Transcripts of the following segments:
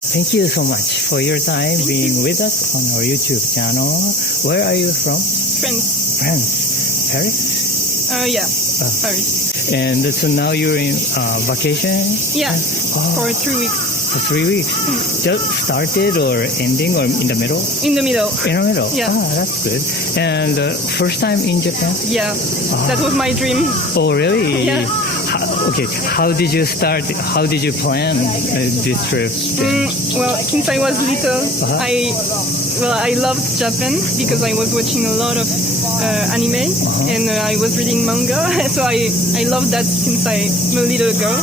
Thank you so much for your time being with us on our YouTube channel. Where are you from? France. France. Paris? Yeah, Paris. And so now you're in vacation? Yeah, Oh. for 3 weeks. For 3 weeks. Just started or ending or in the middle? In the middle. In the middle? Yeah. Ah, that's good. And first time in Japan? Yeah, that was my dream. Oh, really? Yeah. Okay, how did you start? How did you plan this trip? Well, since I was little, I loved Japan because I was watching a lot of anime and I was reading manga. So I loved that since I'm a little girl.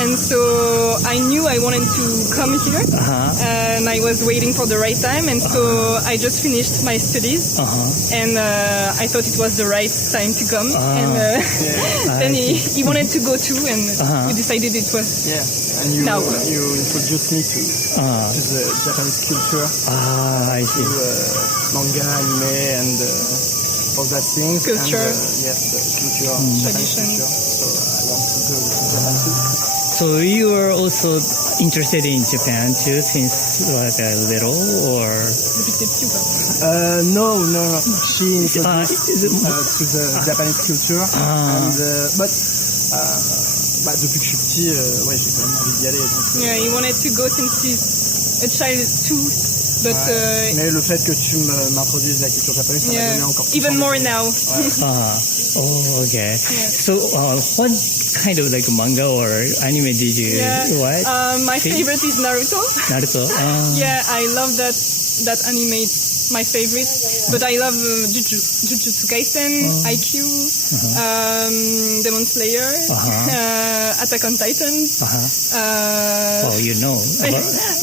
And so I knew I wanted to come here and I was waiting for the right time. And so I just finished my studies and I thought it was the right time to come. And then he wanted to go too, and we decided it was and now. You introduced me to the Japanese culture, I see. manga, anime, and all that things. Culture. And, yes, the culture, Japanese Tradition. culture. So I want to go to Japan too. So you were also interested in Japan too since like little, or? Depuis que t'es petit ou pas? No. She introduced to the Japanese culture, and depuis que je suis petit, j'ai quand même envie d'y aller. Donc, Yeah, he wanted to go since he's a child too, but mais le fait que tu m'introduises la culture japonaise, ça m'a donné encore plus even envie. more now. Oh, okay. So what kind of like manga or anime did you watch? My favorite is Naruto. Naruto. Yeah, I love that anime. It's my favorite. But I love Jujutsu Kaisen, IQ, Demon Slayer, Attack on Titan. Oh, you know.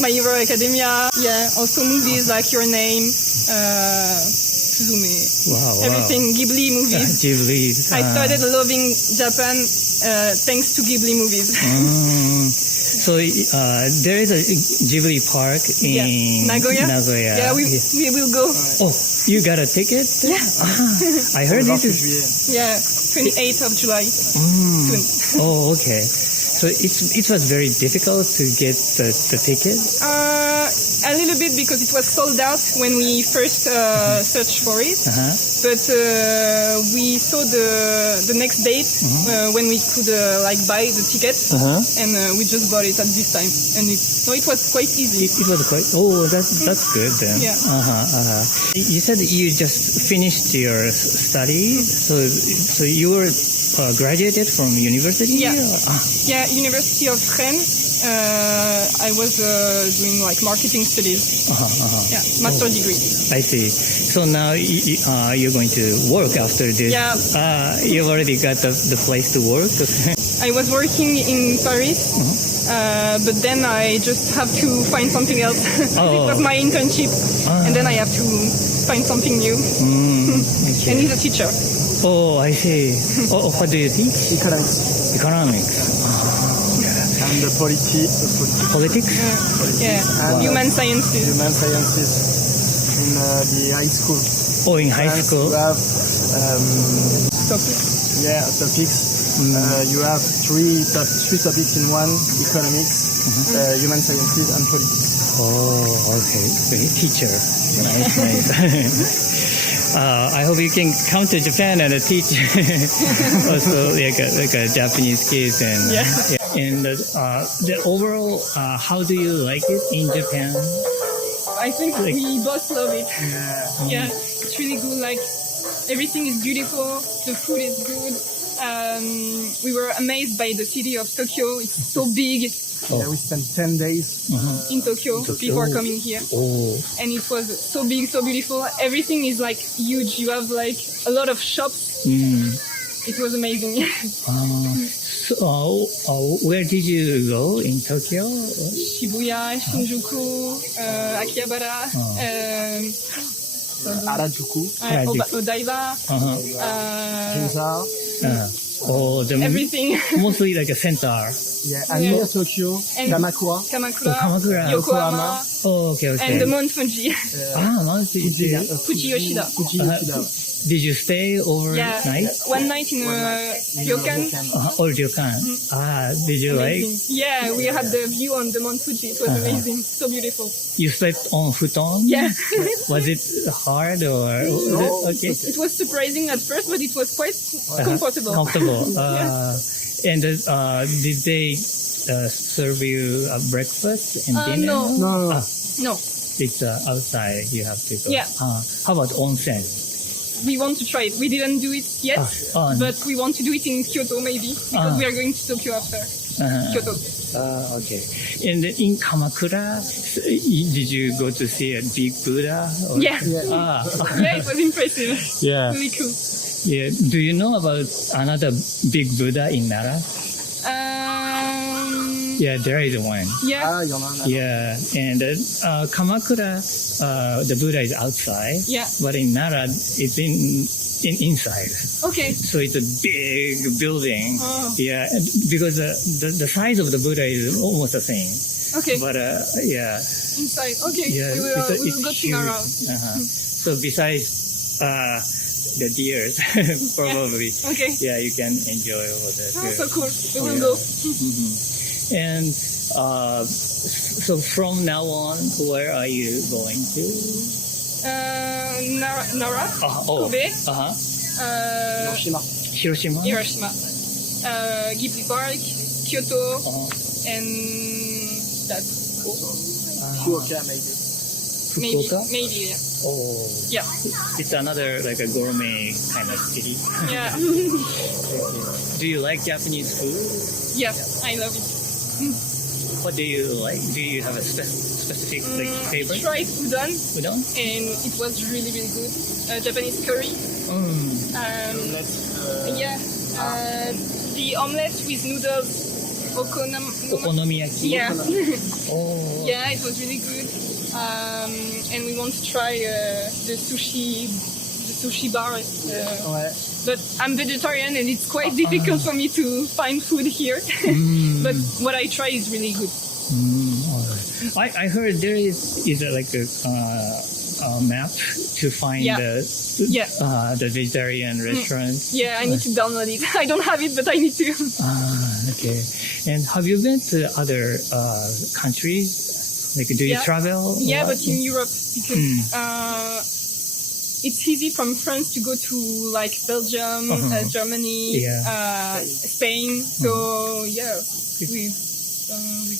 My Hero Academia. Yeah, also movies like Your Name, Suzume. Wow. Everything, Ghibli movies. Ghibli. I started loving Japan thanks to Ghibli movies. So there is a Ghibli park in Nagoya. Yeah, we will go. Oh, you got a ticket? Yeah. I heard this is. Yeah, 28th of July. Soon. Oh, okay. So it was very difficult to get the ticket? A little bit because it was sold out when we first searched for it. But we saw the next date when we could buy the ticket, and we just bought it at this time. And it was quite easy. It was quite. Oh, that's good then. Yeah. You said you just finished your study, so you were graduated from university? Yeah. Or? Yeah, University of Rennes. I was doing marketing studies. Yeah, master degree. I see. So now you're going to work after this. Yeah. You already got the place to work. I was working in Paris, but then I just have to find something else. It was my internship, and then I have to find something new. Okay. And he's a teacher. Oh, I see. What do you teach? Economics. And the Politics? Yeah, And human sciences. Human sciences in the high school. Oh, in high school? You have Topics. topics. You have three topics in one: economics, human sciences, and politics. Oh, okay. Great teacher. Nice. I hope you can come to Japan and teach also like a Japanese kids and And the overall, how do you like it in Japan? I think we both love it. Yeah, it's really good. Everything is beautiful. The food is good. We were amazed by the city of Tokyo. It's so big. Yeah, we spent 10 days in Tokyo before coming here. And it was so big, so beautiful. Everything is huge. You have a lot of shops. It was amazing. So, where did you go in Tokyo? Shibuya, Shinjuku, Akihabara, Harajuku, Odaiba, Ginza, Oh, everything. mostly like a center. Yeah, and near Tokyo, And Kamakura. Kamakura. Yokohama, Oh, okay. and the Mount Fuji, Mount Fuji. Fuji Yoshida. Fuji Yoshida. Did you stay overnight? One night in a ryokan. Or ryokan? Did you like? Amazing. Yeah, we had the view on the Mount Fuji. It was amazing, so beautiful. You slept on futon? Yeah. Was it hard or was it okay? It was surprising at first, but it was quite comfortable. Comfortable. And did they serve you a breakfast and dinner? No. No. No, It's outside. You have to go. Yeah. How about onsen? we want to try it. We didn't do it yet, but we want to do it in Kyoto maybe, because we are going to Tokyo after Kyoto. Okay. And in Kamakura, did you go to see a big Buddha? Or? Yeah. Yeah, It was impressive. Yeah. Really cool. Yeah. Do you know about another big Buddha in Nara? Yeah, there is one. Yeah. Ah, il y en a un. Yeah, and Kamakura, the Buddha is outside. Yeah. But in Nara, it's inside. Okay. So it's a big building. Oh. Yeah, because the size of the Buddha is almost the same. Okay. But yeah, Inside. Okay. yeah, We will it's go to huge. Nara. So besides the deers, probably. Okay. Yeah, you can enjoy over there Oh, too. so cool. We will go. And so from now on, where are you going to? Nara, Kobe, Hiroshima. Hiroshima? Hiroshima, Ghibli Park, Kyoto, and that's Fukuoka, maybe. Fukuoka? maybe, yeah. Oh, Yeah. it's another like a gourmet kind of city. Yeah. Do you like Japanese food? Yeah, I love it. What do you like? Do you have a specific like I favorite? tried udon, Udon? and it was really, really good. Japanese curry. Yeah. The omelette with noodles. Okonomiyaki? Yeah. Oh. Yeah, it was really good. And we want to try the sushi bar. Ouais. But I'm vegetarian and it's quite difficult for me to find food here. But what I try is really good. I heard there is like a map to find the vegetarian restaurants. Yeah, I need to download it. I don't have it, but I need to. Okay. And have you been to other countries? Like, do you travel? Yeah, but in Europe, because it's easy from France to go to like Belgium, Germany, Spain. So yeah, we've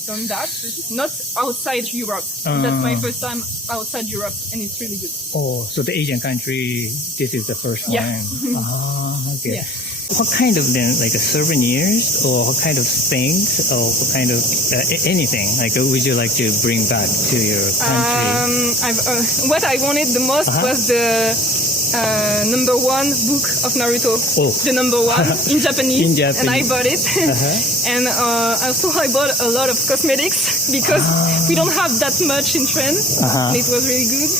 done that. Not outside Europe. That's my first time outside Europe, and it's really good. Oh, so the Asian country, this is the first Yeah. one. Okay. Yeah. What kind of then, like souvenirs, or what kind of things, or what kind of anything, like would you like to bring back to your country? What I wanted the most was the number one book of Naruto. Oh. The number one in Japanese. In Japanese. And I bought it. And also I bought a lot of cosmetics because we don't have that much in France. And it was really good.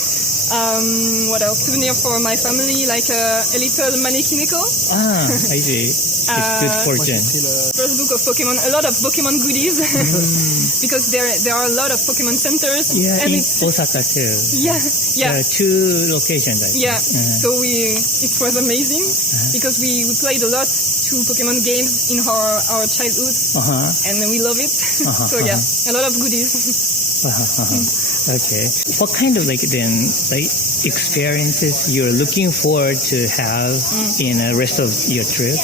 What else? Souvenir for my family, like a little mannequinico. I see. It's good fortune. First book of Pokemon, a lot of Pokemon goodies because there are a lot of Pokemon centers. Yeah, and in it's Osaka too. Yeah. There are 2 locations, I think. Yeah, so it was amazing because we played a lot to Pokemon games in our childhood, and we love it. So yeah, a lot of goodies. Okay. What kind of like experiences you're looking forward to have in the rest of your trip?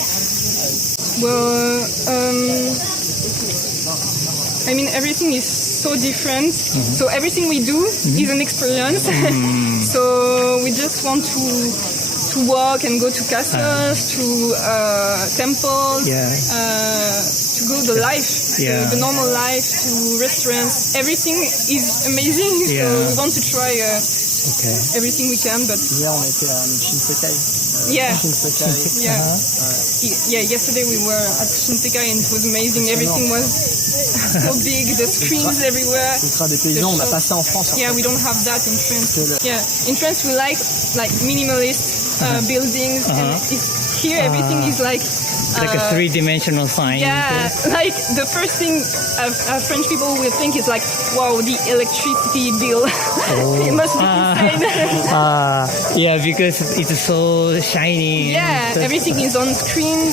Well, I mean, everything is so different. So everything we do is an experience. So we just want to walk and go to castles, to temples, to go the life, the normal life, to restaurants. Everything is amazing. So we want to try everything we can. But Hier, on était à Shinsekai. Shinsekai. Yeah, yesterday we were at Shinsekai and it was amazing. Everything was so big, the screens everywhere. Ultra des paysans, on n'a pas ça en France. Yeah, we don't have that in France. Yeah, in France we like minimalist buildings, and it's here everything is like a three-dimensional sign. yeah, like the first thing French people will think is like, wow, the electricity bill. It must be insane. Yeah, because it's so shiny. Yeah, everything is on screen.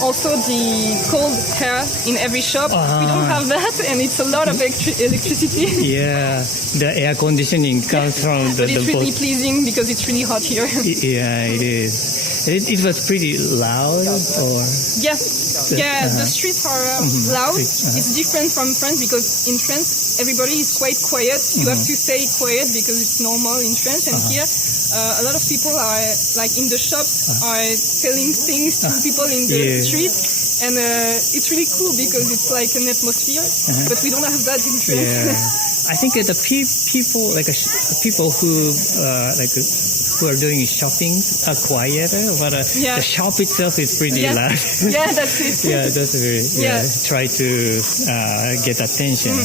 Also, the cold air in every shop. We don't have that, and it's a lot of electricity. Yeah, the air conditioning comes from But it's really boat. pleasing because it's really hot here. Yeah, it is. It was pretty loud, or Yeah, the streets are loud. It's different from France because in France everybody is quite quiet. You have to stay quiet because it's normal in France. And here, a lot of people are like in the shops are selling things to people in the street, and it's really cool because it's like an atmosphere. But we don't have that in France. Yeah. I think the people people who who are doing shopping are quieter, but the shop itself is pretty loud. Yeah, that's it. Yeah, that's very try to get attention. I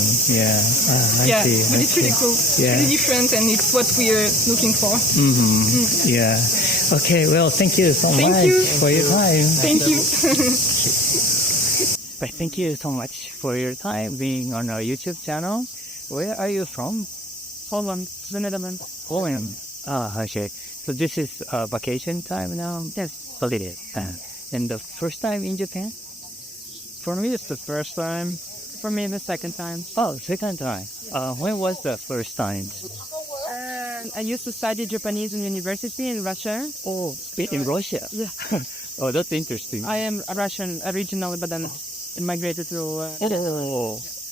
see. But it's really cool. Yeah. Really different, and it's what we are looking for. Yeah. Okay. Well, thank you so Thank much you. for your time. Thank you. Thank you so much for your time being on our YouTube channel. Where are you from? Holland, the Netherlands. Poland. Okay. So this is vacation time now? Yes. Holiday. And the first time in Japan? For me, it's the first time. For me, the second time. Oh, second time. When was the first time? I used to study Japanese in university in Russia. Oh, in Russia? Yeah. Oh, that's interesting. I am Russian originally, but then immigrated to...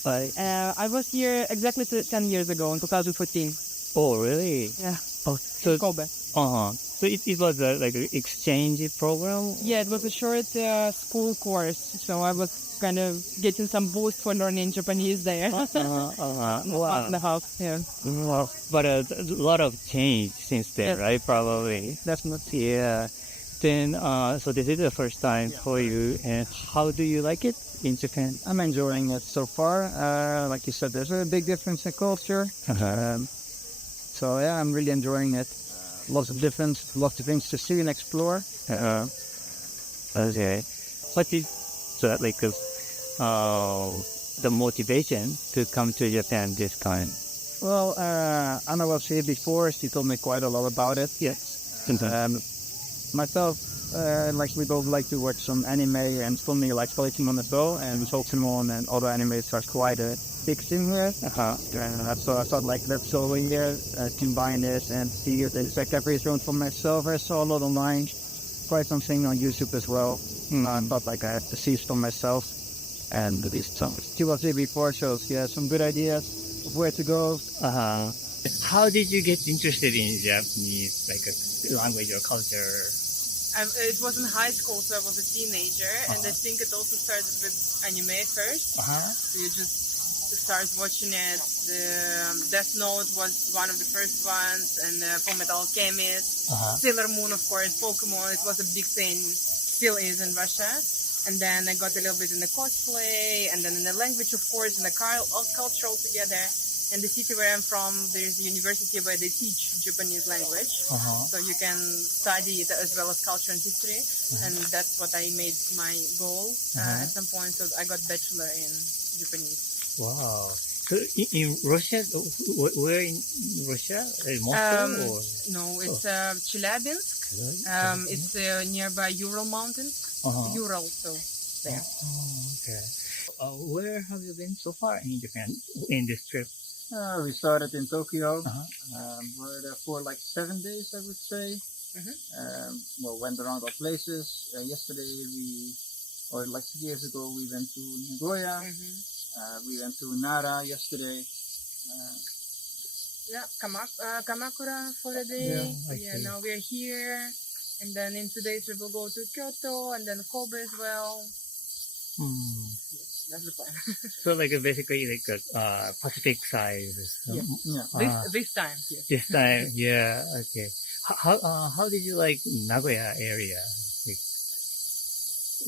I was here exactly 10 years ago in 2014. Oh, really? Yeah. Oh, so Kobe. So it was like an exchange program? Yeah, it was a short school course, so I was kind of getting some boost for learning Japanese there. Wow. Month and a half, yeah. Wow. But a lot of change since then, right? Probably. Definitely. Yeah. Then, so this is the first time for you, and how do you like it in Japan? I'm enjoying it so far. Like you said, there's a big difference in culture. So yeah, I'm really enjoying it. Lots of things to see and explore. Okay. What is the motivation to come to Japan this time? Well, Anna was here before. She told me quite a lot about it. Yes. Myself, we both like to watch some anime, and for me, like Pokemon as well, and Pokemon and other animes are quite a big thing here. So I thought, let's go in there, combine this, and see if it's like every zone for myself. I saw a lot online, quite something on YouTube as well. I thought I have to see it for myself. And she was here before, so she has some good ideas of where to go. How did you get interested in Japanese, language or culture? It was in high school, so I was a teenager, and I think it also started with anime first. So you just start watching it. The Death Note was one of the first ones, and Fullmetal Alchemist, Sailor Moon, of course, Pokemon. It was a big thing, still is in Russia. And then I got a little bit in the cosplay, and then in the language, of course, and the culture all together. And the city where I'm from, there's a university where they teach Japanese language. So you can study it as well as culture and history. And that's what I made my goal at some point. So I got bachelor in Japanese. Wow. So in Russia, where in Russia? Moscow? No, it's Chelyabinsk. It's nearby Ural Mountains. Ural, so there. Okay. Where have you been so far in Japan in this trip? We started in Tokyo. We're there for 7 days, I would say. Went around our places. Yesterday 2 years ago, we went to Nagoya. We went to Nara yesterday. Kamakura for the day. Now we're here. And then in 2 days we will go to Kyoto and then Kobe as well. That's the plan. So basically Pacific size. This time, yes. This time, yeah. Okay. How did you like Nagoya area?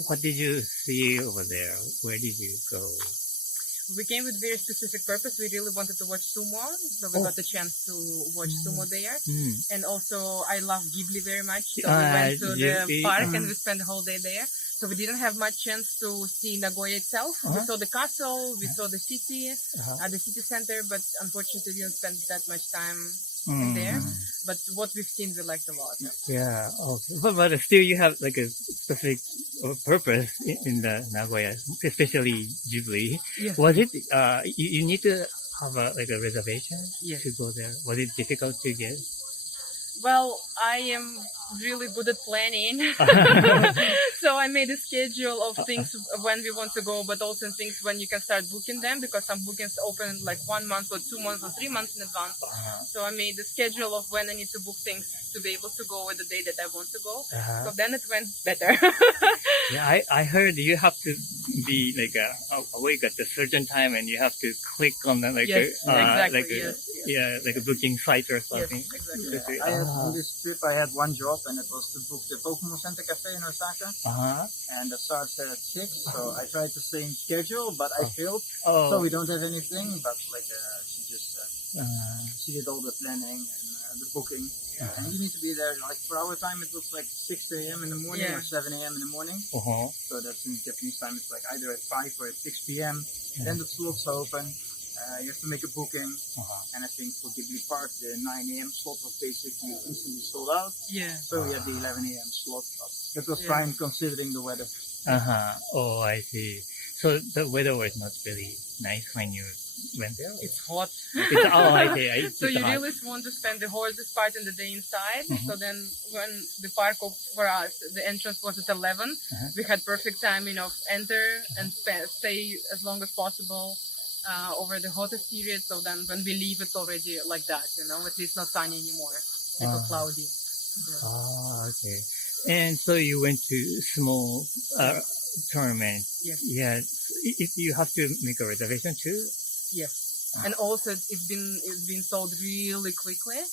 What did you see over there? Where did you go? We came with very specific purpose. We really wanted to watch sumo, so we got the chance to watch sumo there. And also, I love Ghibli very much, so we went to the park and we spent the whole day there. So we didn't have much chance to see Nagoya itself. We saw the castle, we saw the city, the city center, but unfortunately we didn't spend that much time there. But what we've seen, we liked a lot. Yeah, okay. But still you have like a specific purpose in the Nagoya, especially Ghibli. Yes. Was it, you need to have a reservation Yes. to go there? Was it difficult to get? Well, I am really good at planning. So I made a schedule of things when we want to go, but also things when you can start booking them, because some bookings open like 1 month or 2 months or 3 months in advance. So I made a schedule of when I need to book things to be able to go at the day that I want to go. So then it went better. Yeah, I heard you have to be like awake at a certain time and you have to click on the Yes, exactly, like a, yes. yeah, like a booking site or Yes, something. exactly. On this trip, I had one job, and it was to book the Pokemon Center Cafe in Osaka, and it starts at 6. So I tried to stay in schedule, but I failed. So we don't have anything. But like she just she did all the planning and the booking, and you need to be there. Like for our time, it was like 6 a.m. in the morning or 7 a.m. in the morning. So that's in Japanese time. It's like either at 5 or at 6 p.m. Then the slots are open. You have to make a booking, and I think for Ghibli Park, the 9 a.m. slot was basically instantly sold out. Yeah. So we had the 11 a.m. slot. That was fine considering the weather. Oh, I see. So the weather was not really nice when you went there? It's hot. I see. So you really want to spend the hardest part in the day inside. So then when the park for us, the entrance was at 11. We had perfect timing of enter and stay as long as possible. Over the hottest period, so then when we leave, it's already like that, at least not sunny anymore, little cloudy. Okay. And so you went to small tournament. Yes. Yeah. If you have to make a reservation too. Yes. And also it's been sold really quickly.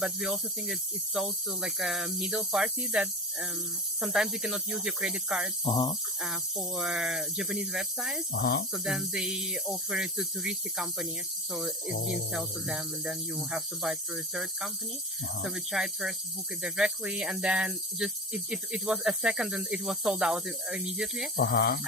But we also think it's also like a middle party that sometimes you cannot use your credit card for Japanese websites. So then they offer it to touristic companies. So it's being sold to them, and then you have to buy it through a third company. So we tried first to book it directly, and then just it was a second, and it was sold out immediately.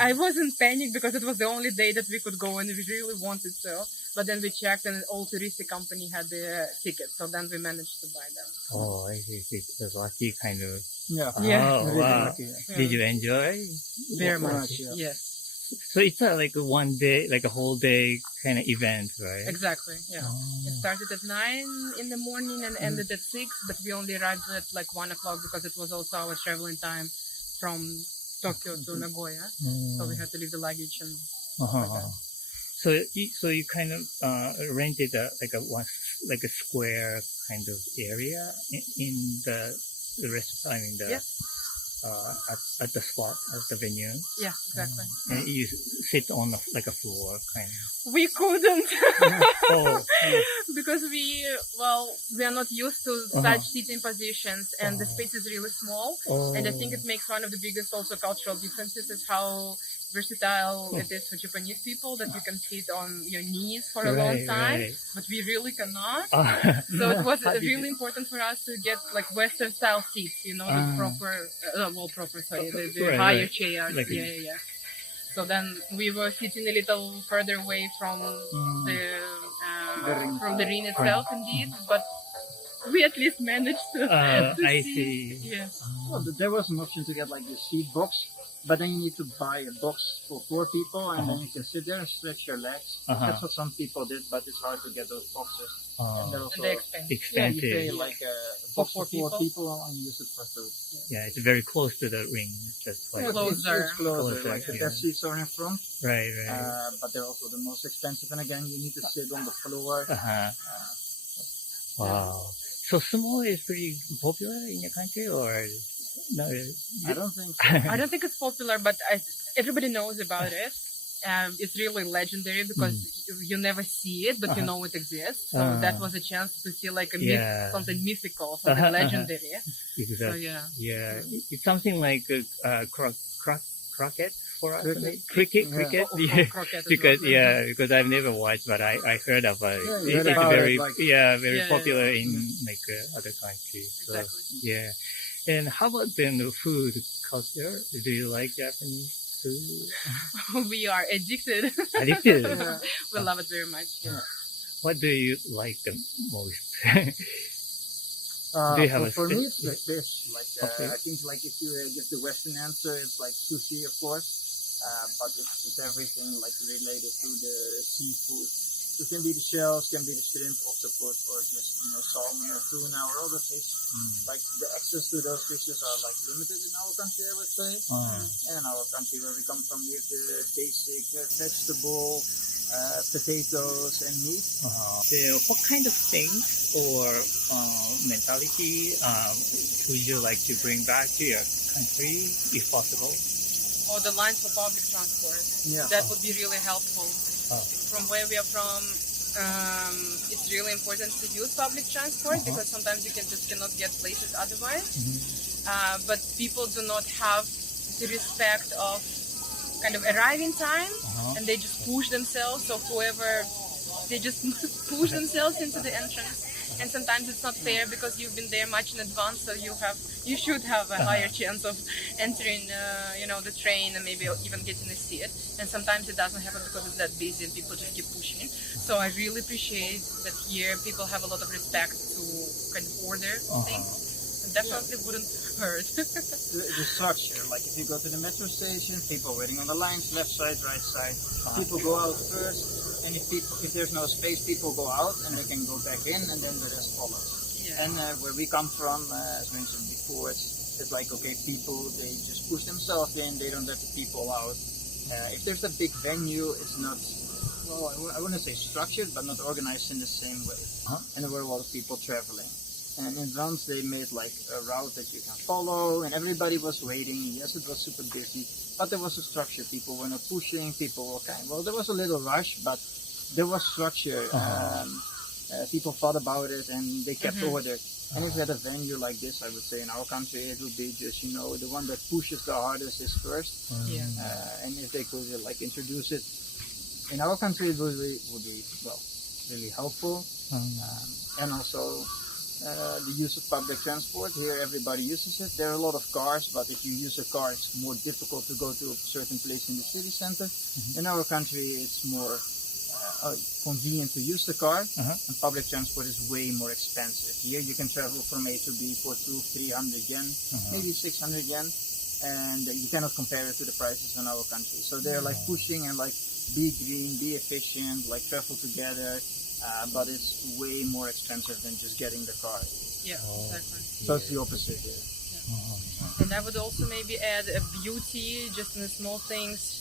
I was in panic because it was the only day that we could go, and we really wanted to. But then we checked, and all touristic company had the tickets, so then we managed to buy them. Oh, I see. The lucky kind of. Yeah. Oh, Really wow. lucky. Did you enjoy? Very much, yeah. yes. So it's like a one day, like a whole day kind of event, right? Exactly, yeah. It started at 9 in the morning and ended at 6, but we only arrived at like 1 o'clock because it was also our traveling time from Tokyo to Nagoya. So we had to leave the luggage and like that. So you kind of rented like a square kind of area in the rest. I mean at the spot at the venue. Yeah, exactly. And you sit on like a floor kind of. We couldn't Oh. because we are not used to such seating positions, and the space is really small. And I think it makes one of the biggest also cultural differences is how versatile it is for Japanese people, that you can sit on your knees for a long time, but we really cannot. So it was really important for us to get like Western style seats, the higher chairs. Like yeah. So then we were sitting a little further away from the ring itself, indeed, but we at least managed to. I see. Yeah. Well, there was an option to get like the seat box, but then you need to buy a box for 4 people, and then you can sit there and stretch your legs. That's what some people did, but it's hard to get those boxes. And they're also expensive. Yeah, you Expensive. pay like a box for 4 people and use it for 2. Yeah, it's very close to the ring. That's why. Closer. It's closer. Closer, Like the yeah. best seats are in front, Right. but they're also the most expensive. And again, you need to sit on the floor. Wow. So sumo is pretty popular in your country, or no? I don't think so. I don't think it's popular, but everybody knows about it. It's really legendary because you never see it, but you know it exists. So that was a chance to see like something mythical, something legendary. Exactly. So yeah. It's something like croquette for us? Cricket. Cricket, Yeah. cricket. Oh, Yeah. croquette as Because well. because I've never watched, but I heard about it. Yeah, you heard It's about very it, like- very Yeah, popular in like other countries. So, Exactly. yeah. And how about then the food culture? Do you like Japanese food? We are addicted. Addicted. We love it very much. Yeah. What do you like the most? Uh, Do you have a for me, spe- it's the fish. Like, Okay. I think, like, if you give the Western answer, it's like sushi, of course. But it's everything like related to the seafood. It can be the shells, can be the shrimp, octopus, or just salmon or tuna or other fish. Like the access to those fishes are like limited in our country, I would say. And in our country where we come from, we have the basic vegetable, potatoes, and meat. So what kind of things or mentality would you like to bring back to your country, if possible? Or the lines for public transport. Yeah. That would be really helpful. Oh. From where we are from, it's really important to use public transport because sometimes you cannot get places otherwise. But people do not have the respect of kind of arriving time, and they just push themselves. So they just push themselves into the entrance. And sometimes it's not fair because you've been there much in advance, so you should have a higher chance of entering, the train and maybe even getting a seat. And sometimes it doesn't happen because it's that busy and people just keep pushing. So I really appreciate that here people have a lot of respect to kind of order things. And definitely wouldn't hurt. The structure, like if you go to the metro station, people waiting on the lines, left side, right side. People go out first, and if there's no space, people go out and they can go back in, and then the rest follows. Yeah. And where we come from, as mentioned before, it's like, okay, people, they just push themselves in, they don't let the people out. If there's a big venue, it's not, well, I wouldn't say structured, but not organized in the same way. And there were a lot of people traveling. And in Vans, they made like a route that you can follow, and everybody was waiting. Yes, it was super busy, but there was a structure. People were not pushing, people were there was a little rush, but there was structure. People thought about it, and they kept order. And if you had a venue like this, I would say in our country, it would be just, the one that pushes the hardest is first. Yeah. And if they could introduce it in our country, it would be really helpful. And also, the use of public transport. Here everybody uses it. There are a lot of cars, but if you use a car, it's more difficult to go to a certain place in the city center. In our country, it's more convenient to use the car, and public transport is way more expensive. Here you can travel from A to B for 200-300 yen, maybe 600 yen, and you cannot compare it to the prices in our country. So they're like pushing and like be green, be efficient, like travel together. But it's way more expensive than just getting the car. Yeah, exactly. So it's the opposite here. And I would also maybe add a beauty just in the small things,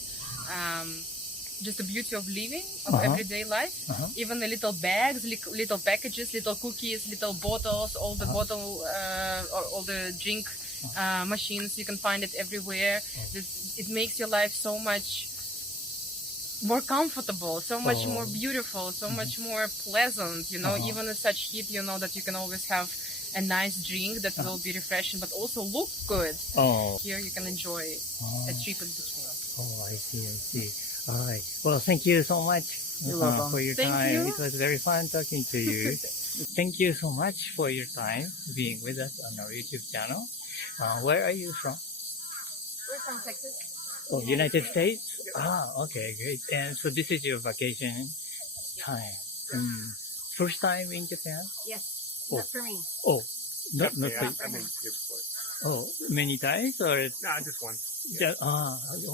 just the beauty of living, of everyday life. Even the little bags, little packages, little cookies, little bottles, all the all the drink machines, you can find it everywhere. It makes your life so much more comfortable, so much more beautiful, so much more pleasant, even in such heat, that you can always have a nice drink that will be refreshing, but also look good. Here you can enjoy a trip in between. I see. All right. Well, thank you so much for your Thank time. you. It was very fun talking to you. Thank you so much for your time being with us on our YouTube channel. Where are you from? We're from Texas. Oh, United States? Okay, great. And so this is your vacation time. First time in Japan? Yes, Oh. not for me. Oh, not for for I've been him. here before. Oh, many times or No, just once.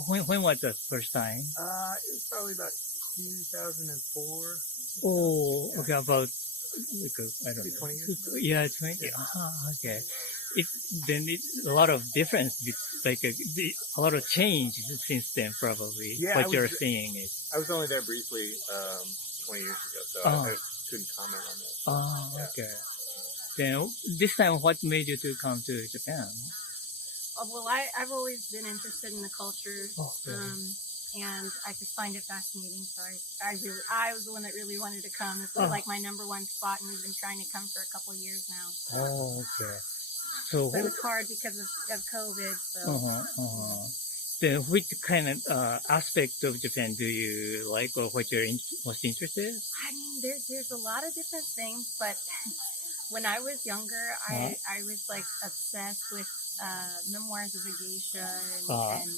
when was the first time? It was probably about 2004. Oh, okay, about I don't know. 20 years ago. Yeah, 20. Okay. It's a lot of difference, a lot of change since then, probably. Yeah, what you're seeing is. I was only there briefly 20 years ago, so I couldn't comment on that. Okay. Then this time, what made you to come to Japan? Well, I've always been interested in the culture, and I just find it fascinating. So I was the one that really wanted to come. This was like my number one spot, and we've been trying to come for a couple of years now. Okay. So But it was hard because of COVID. So then which kind of aspect of Japan do you like, or what you're most interested? I mean, there's a lot of different things, but when I was younger, I was like obsessed with memoirs of a geisha and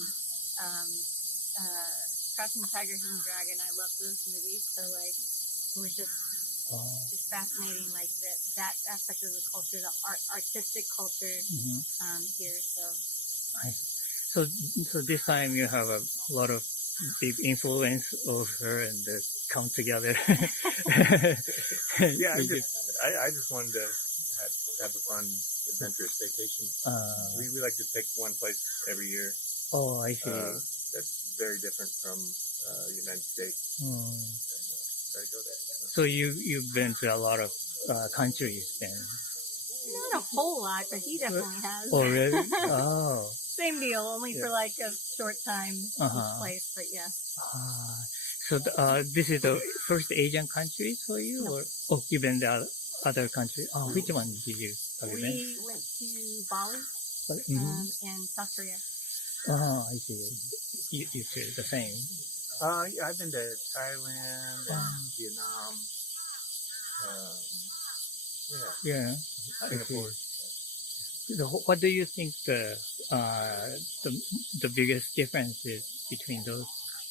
Crouching Tiger, Hidden Dragon. I love those movies, so like it was just fascinating, like that aspect of the culture, the artistic culture here. So this time you have a lot of big influence of her and come together. Yeah, I just wanted to have a fun, adventurous vacation. We like to pick one place every year. Oh, I see. That's very different from the United States. And try to go there. So you've been to a lot of countries then? Not a whole lot, but he definitely has. Oh, really? Oh. Same deal, only for like a short time each place, but yeah. So this is the first Asian country for you, or you've been to other countries? Oh, which one have you been? We went to Bali and South Korea. Oh, I see. You too, the same. Yeah, I've been to Thailand and Vietnam. Yeah. Singapore. So what do you think the biggest difference is between those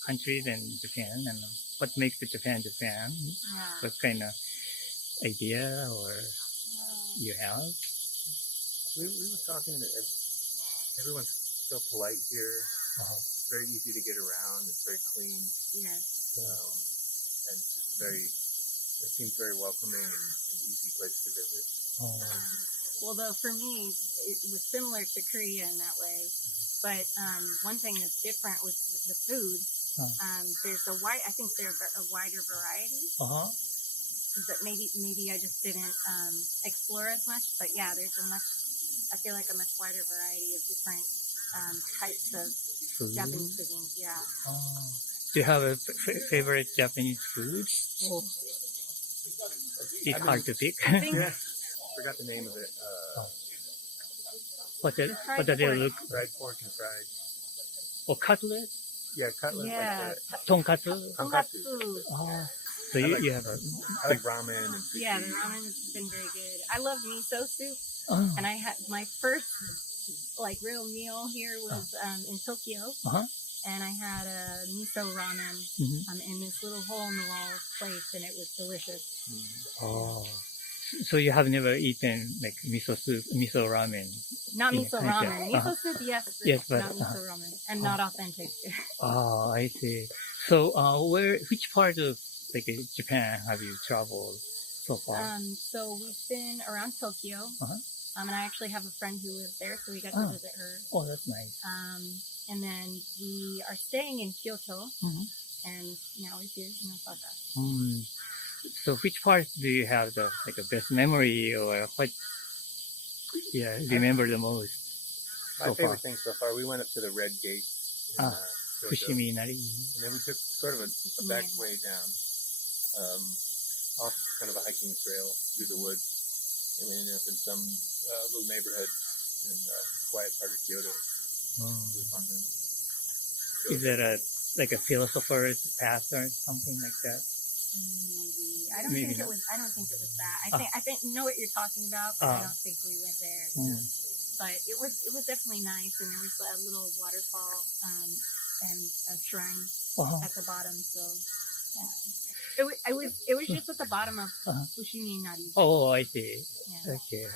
countries and Japan, and what makes the Japan Japan? Yeah. What kind of idea or you have? We were talking that everyone's so polite here. It's very easy to get around. It's very clean. Yes. And it's just it seems very welcoming and an easy place to visit. Well, though, for me, it was similar to Korea in that way. But one thing that's different was the food. There's I think there's a wider variety. But maybe I just didn't explore as much. But yeah, I feel like a much wider variety of different types of Food? Japanese cuisine. Yeah. Do you have a favorite Japanese food? It's hard to pick. I think Forgot the name of it. What does it look? Fried pork and fried. Or cutlet? Yeah, cutlet. Yeah. Like Tonkatsu? tonkatsu. Oh. So you have a... I like ramen and sushi. Yeah, the ramen has been very good. I love miso soup. Oh. And I had my first real meal here was in Tokyo. And I had a miso ramen in this little hole in the wall place, and it was delicious. Oh. So you have never eaten like miso soup, miso ramen? Not in miso Asia? ramen. Miso soup, yes, Yes, but not miso ramen, and not authentic. Oh, I see. So which part of Japan have you traveled so far? So we've been around Tokyo. And I actually have a friend who lives there, so we got to visit her. Oh, that's nice. And then we are staying in Kyoto, and now we're here in Osaka. So which part do you have the best memory, or what remember the most My so far? favorite thing so far, we went up to the Red Gate in Kyoto. Fushimi Inari. And then we took sort of a back way down, off kind of a hiking trail through the woods. And we ended up in some little neighborhood in a quiet part of Kyoto. Really fun to go. Is it a philosopher's path or something like that? Maybe. I don't Maybe think not. it was that. I think know what you're talking about, but I don't think we went there. But it was definitely nice, and there was a little waterfall and a shrine at the bottom. So yeah. It was just at the bottom of Fushimi Inari. Oh, I see. Yeah. Okay.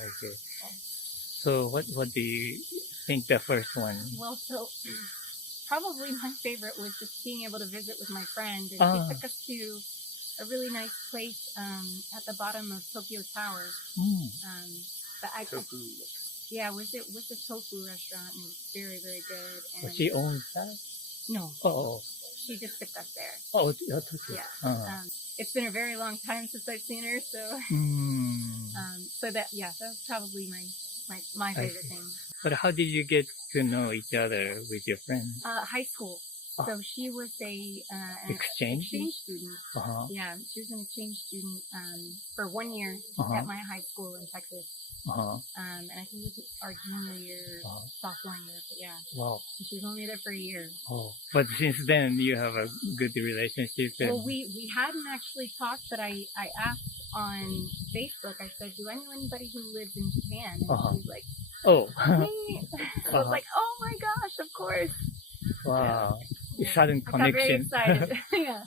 So what do you think the first one? Well, so probably my favorite was just being able to visit with my friend, and he took us to a really nice place at the bottom of Tokyo Tower. But was the tofu restaurant, and it was very, very good. And She owns that? no, Oh. she just took us there. Oh, Tokyo. Yeah. It's been a very long time since I've seen her, so so that was probably my favorite thing. But how did you get to know each other with your friends? High school. So she was an Exchange? student. Uh-huh. Yeah, she was an exchange student for 1 year at my high school in Texas. And I think it was our junior year, sophomore year. But yeah, Wow. she was only there for a year. Oh, but since then you have a good relationship. Well, we hadn't actually talked, but I asked on Facebook. I said, "Do I know anybody who lives in Japan?" And she was like, Oh, "Me." I was like, "Oh my gosh, of course!" wow. Sudden I got very connection. excited. Yeah.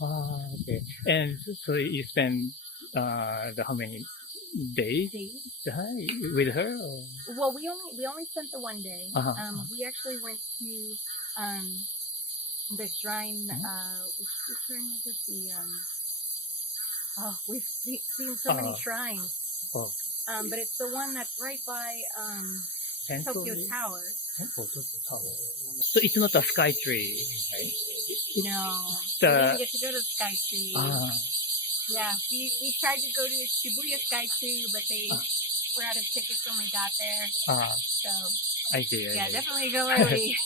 Okay. And so you spend how many days with her? Or? Well, we only spent the one day. We actually went to the shrine. Which shrine was it? We've seen so many shrines. But it's the one that's right by Tokyo Tower. Tokyo Tower. So it's not a sky tree, right? No, The- we didn't get to go to the Sky Tree. Yeah, we tried to go to Shibuya Sky Tree, but they were out of tickets when we got there. So I see. yeah, definitely go early.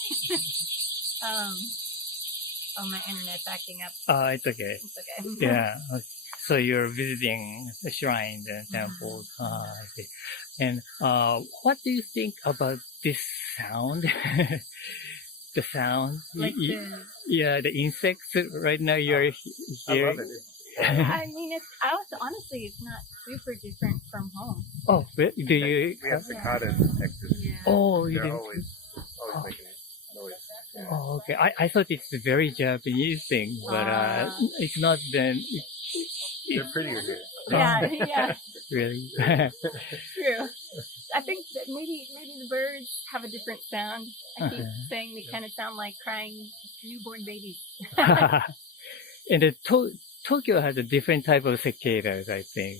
My internet's acting up. It's okay. It's okay. Yeah. So you're visiting the shrines and temples. I see. And what do you think about this sound? The sound? Like the insects right now you're I hearing. love it. I mean, honestly, it's not super different from home. Oh, do you? We have cicadas in Texas. Yeah. Oh, you They're didn't. always making noise. Yeah. Oh, okay. I thought it's a very Japanese thing, but it's not. Then They're prettier here. Yeah, really. true. I think that maybe the birds have a different sound. I keep saying they kind of sound like crying newborn babies. And Tokyo has a different type of cicadas, I think.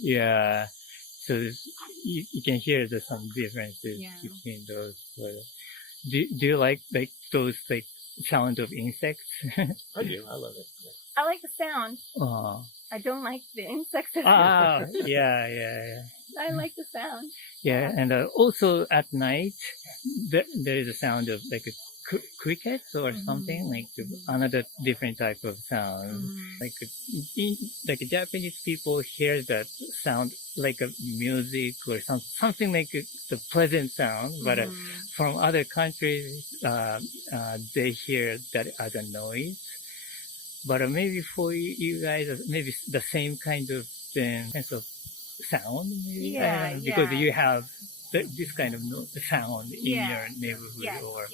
Yeah. So you can hear some differences between those. But do you like those sound of insects? I do. I love it. I like the sound. I don't like the insects. Yeah. I like the sound. Yeah, and also at night, there is a sound of like a crickets or something, like another different type of sound. Like Japanese people hear that sound like a music or something like the pleasant sound, but from other countries, they hear that as a noise. But maybe for you guys, maybe the same kind of sense of sound, maybe? Because you have this kind of sound in your neighborhood, or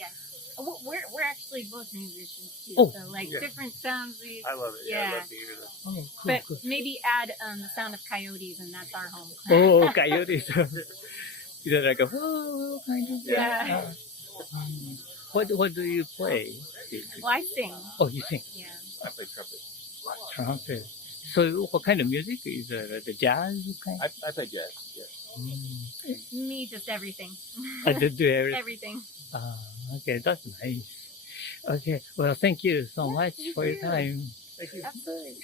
we're actually both musicians too, so different sounds. I love it. Yeah, I love to hear that. cool, But cool. maybe add the sound of coyotes, and that's our home. Oh, coyotes! Is it like a kind of? Yeah. What do you play? Well, I sing. Oh, you sing. Yeah. I play trumpet. Trumpet. So what kind of music is it? The jazz kind? I play jazz. Yeah. Me, just everything. I do everything. Everything. Okay, that's nice. Okay, well, thank you so much for your you. time. Thank you. Absolutely.